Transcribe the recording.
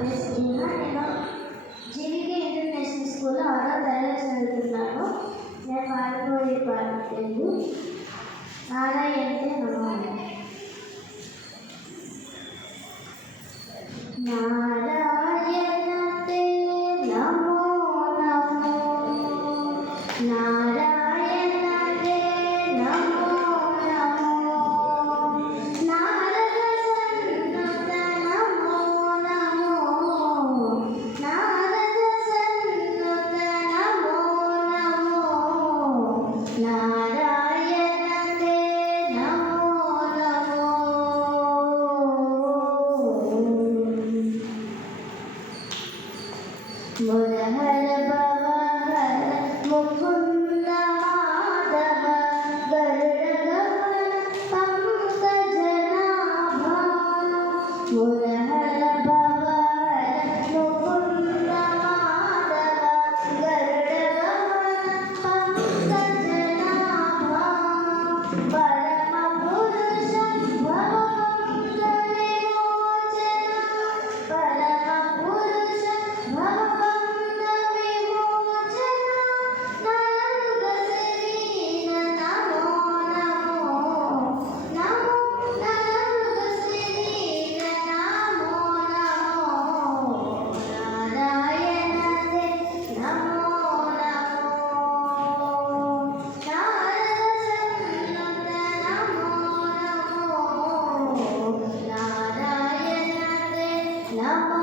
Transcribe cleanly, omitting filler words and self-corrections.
పేరు జిన్నా. నేను జీవికే ఇంటర్నేషనల్ స్కూల్లో 6వ తరగతి చదువుతున్నాను. నేను పాడుకోయే పాట పేరు నారాయణతే నమో. నారాయణతే నమో నమో, నారాయణతే నమో నమో, నారద సన్నుత నమో నమో, నారద సన్నుత నమో నమో, నారాయణతే నమో నమో. మురహర భవహర ముకుంద మాధవ, గరుడ గమన పంకజనాభ. మురహర భవహర ముకుంద మాధవ, గరుడ గమన పంకజనాభ. పరమ పురుష భవబంధ విమోచన, పరమ పురుష భవబంధ విమోచన, నరయుగ శరీర నమో నమో నమో, నరయుగ శరీర నమో నమో, నారాయణతే నమో నమో, నారద సన్నుత నమో నమో, నారాయణతే నమో